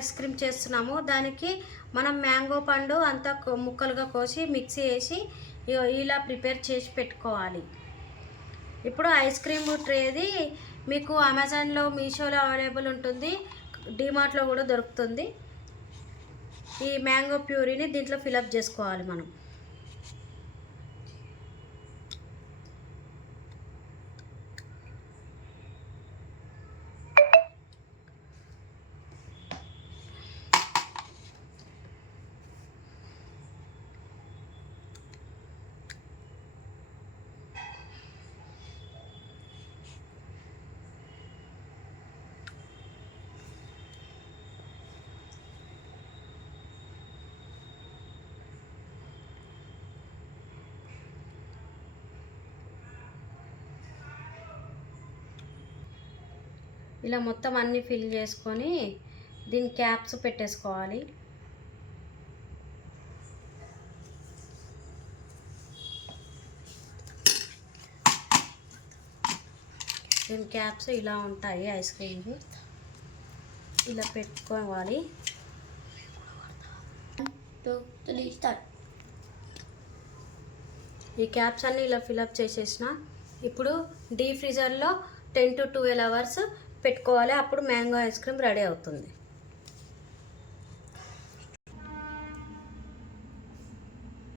Ice cream చేస్తున్నాము. దానికి మనం మ్యాంగో పండు అంతా ముక్కలుగా కోసి మిక్సీ వేసి ఇలా ప్రిపేర్ చేసి పెట్టుకోవాలి. ఇప్పుడు ఐస్ క్రీమ్ ట్రేది మీకు అమెజాన్లో, మీషోలో అవైలబుల్ ఉంటుంది, డిమార్ట్లో కూడా దొరుకుతుంది. ఈ మ్యాంగో ప్యూరీని దీంట్లో ఫిలప్ చేసుకోవాలి మనం. ఇలా మొత్తం అన్నీ ఫిల్ చేసుకొని దీని క్యాప్స్ పెట్టేసుకోవాలి. దీని క్యాప్స్ ఇలా ఉంటాయి. ఐస్ క్రీమ్కి ఇలా పెట్టుకోవాలి. ఈ క్యాప్స్ అన్నీ ఇలా ఫిలప్ చేసేసిన ఇప్పుడు డీప్ ఫ్రీజర్లో 10 to 12 hours పెట్టుకోవాలి. అప్పుడు మ్యాంగో ఐస్ క్రీమ్ రెడీ అవుతుంది.